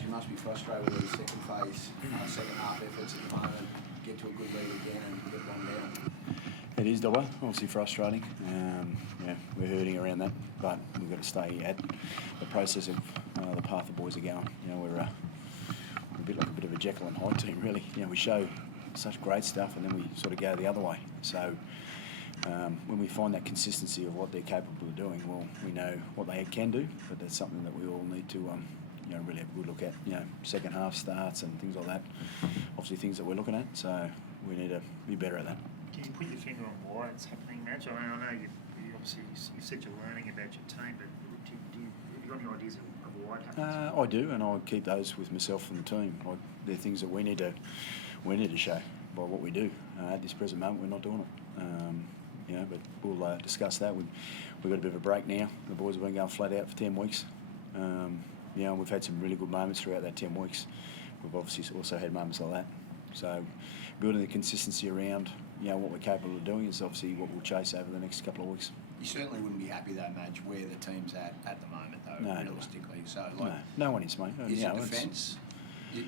Madge, you must be frustrated with these second phase, second half efforts at the moment. Get to a good lead again and get one down. It is, Dobbo. Obviously frustrating. Yeah, we're hurting around that, but we've got to stay at the process of the path the boys are going. You know, we're a bit like a bit of a Jekyll and Hyde team, really. You know, we show such great stuff, and then we sort of go the other way. So when we find that consistency of what they're capable of doing, well, we know what they can do, but that's something that we all need to you know, really have a good look at. You know, second half starts and things like that. Obviously, things that we're looking at. So we need to be better at that. Can you put your finger on why it's happening, Madge? I mean, I know you obviously you said you're learning about your team, but have you got any ideas of why it happens? I do, and I'll keep those with myself and the team. They're things that we need to show by what we do. At this present moment, we're not doing it. You know, but we'll discuss that. We've got a bit of a break now. The boys have been going flat out for 10 weeks. You know, we've had some really good moments throughout that 10 weeks. We've obviously also had moments like that. So building the consistency around, you know, what we're capable of doing is obviously what we'll chase over the next couple of weeks. You certainly wouldn't be happy though, Madge, where the team's at the moment though, No, realistically. So like, no one is, mate. Is it defence?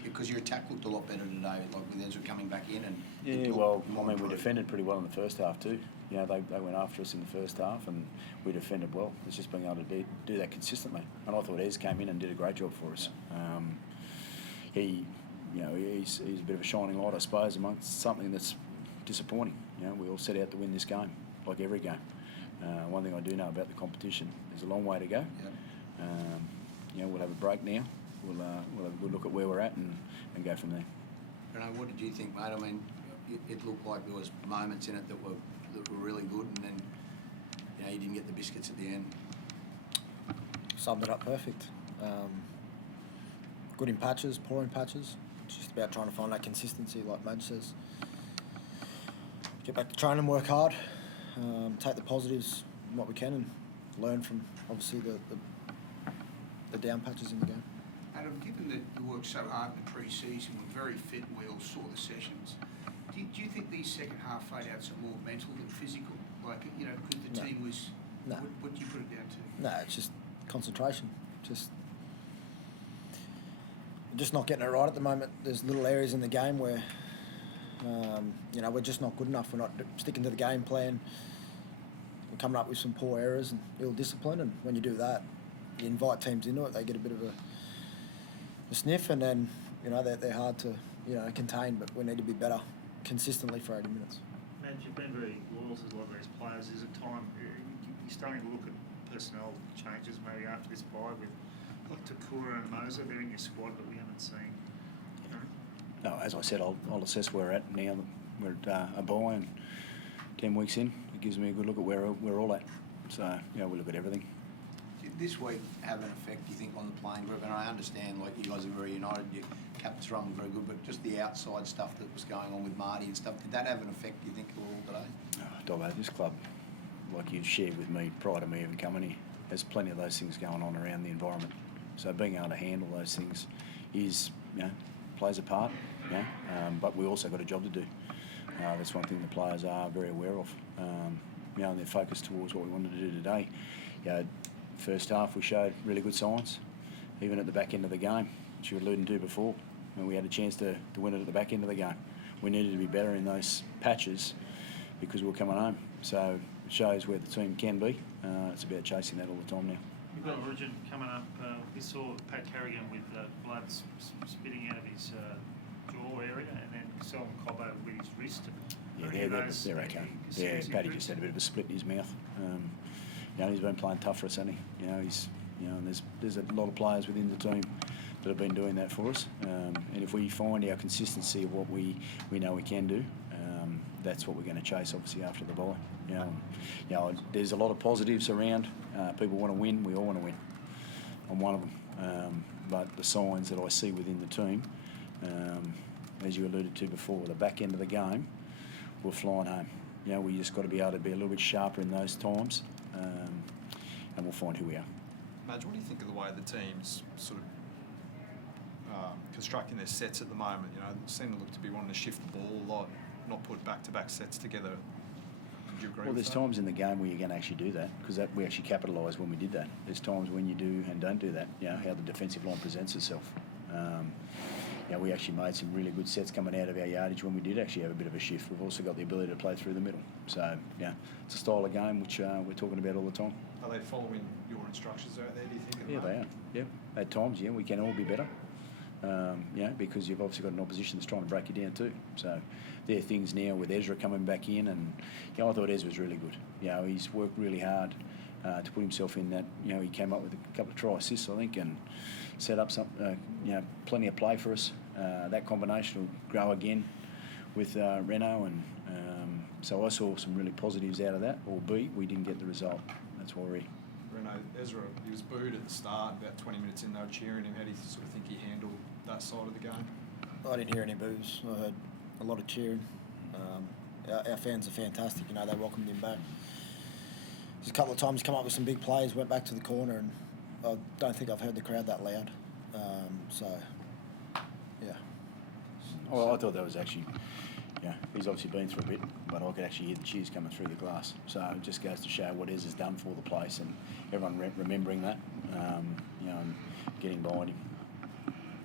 Because your attack looked a lot better today, like with Ezra coming back in and... Yeah, well, I mean, we defended pretty well in the first half too. You know, they went after us in the first half and we defended well. It's just being able to do that consistently. And I thought Ez came in and did a great job for us. He's a bit of a shining light, I suppose, amongst something that's disappointing. You know, we all set out to win this game, like every game. One thing I do know about the competition, there's a long way to go. Yeah. You know, we'll have a break now. We'll have a good look at where we're at and go from there. Renato, what did you think, mate? I mean, it looked like there was moments in it that were really good, and then you know you didn't get the biscuits at the end. Summed it up perfect. Good in patches, poor in patches. It's just about trying to find that consistency, like Madge says. Get back to training, work hard, take the positives from what we can, and learn from obviously the down patches in the game. Adam, given that you worked so hard in the pre-season, were very fit, we all saw the sessions, do you think these second half fade-outs are more mental than physical? Like, you know, because the team was... No. What do you put it down to? No, it's just concentration. Just not getting it right at the moment. There's little areas in the game where, you know, we're just not good enough. We're not sticking to the game plan. We're coming up with some poor errors and ill discipline, and when you do that, you invite teams into it, they get a bit of a sniff, and then, you know, they're hard to, you know, contain, but we need to be better consistently for 80 minutes. Madge, you've been very loyal to a lot of these players. Is it time, you're starting to look at personnel changes maybe after this bye with like Takura and Moser, they're in your squad but we haven't seen? You know? No, as I said, I'll assess where we're at now. We're at a bye and 10 weeks in. It gives me a good look at where we're all at. So, you know, we look at everything. Did this week have an effect, do you think, on the playing group? And I understand, like, you guys are very united, your captain's run was very good, but just the outside stuff that was going on with Marty and stuff, did that have an effect, do you think, at all today? Dobbo, this club, like you've shared with me prior to me even coming here, there's plenty of those things going on around the environment. So being able to handle those things is, you know, plays a part, you know, but we also got a job to do. That's one thing the players are very aware of. You know, and they're focused towards what we wanted to do today. You know, first half we showed really good signs, even at the back end of the game, which you were alluding to before, and we had a chance to win it at the back end of the game. We needed to be better in those patches because we were coming home. So it shows where the team can be. It's about chasing that all the time now. You've got Origin coming up. We saw Pat Carrigan with blood spitting out of his jaw area, and then Selwyn Cobbo with his wrist. Yeah, they're okay. Yeah, Paddy just had a bit of a split in his mouth. You know, he's been playing tough for us, hasn't he? You know, and there's a lot of players within the team that have been doing that for us. And if we find our consistency of what we know we can do, that's what we're going to chase, obviously, after the bye. You know, there's a lot of positives around. People want to win. We all want to win. I'm one of them. But the signs that I see within the team, as you alluded to before, the back end of the game, we're flying home. You know, we just got to be able to be a little bit sharper in those times, and we'll find who we are. Madge, what do you think of the way the team's sort of constructing their sets at the moment? You know, they seem to look to be wanting to shift the ball a lot, not put back-to-back sets together. Do you agree Well, with there's that? times in the game where you're going to actually do that, because we actually capitalised when we did that. There's times when you do and don't do that, you know, how the defensive line presents itself. We actually made some really good sets coming out of our yardage when we did actually have a bit of a shift. We've also got the ability to play through the middle. So, it's a style of game which we're talking about all the time. Are they following your instructions out there, do you think? at the Yeah, they moment? are. Yeah, at times, we can all be better. Because you've obviously got an opposition that's trying to break you down too. So there are things now with Ezra coming back in, and I thought Ezra was really good. He's worked really hard to put himself in that. He came up with a couple of try assists, I think, and set up some, plenty of play for us. That combination will grow again with Renault, and so I saw some really positives out of that. Albeit we didn't get the result. That's worrying. Renault, Ezra, he was booed at the start, about 20 minutes in, they were cheering him. How do you sort of think he handled that side of the game? I didn't hear any boos. I heard a lot of cheering. Our fans are fantastic. They welcomed him back. There's a couple of times come up with some big plays, went back to the corner, and I don't think I've heard the crowd that loud. Well, I thought that was actually, he's obviously been through a bit, but I could actually hear the cheers coming through the glass. So it just goes to show what Ez has done for the place, and everyone remembering that, and getting behind him.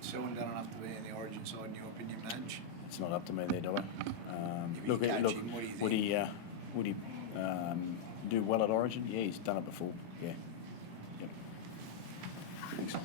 Selwyn done enough to be in the Origin side, in your opinion, Madge? It's not up to me there, Dobbo. If you coach him, what do you think? Would he do well at Origin? Yeah, he's done it before. Yeah. Yep. Thanks.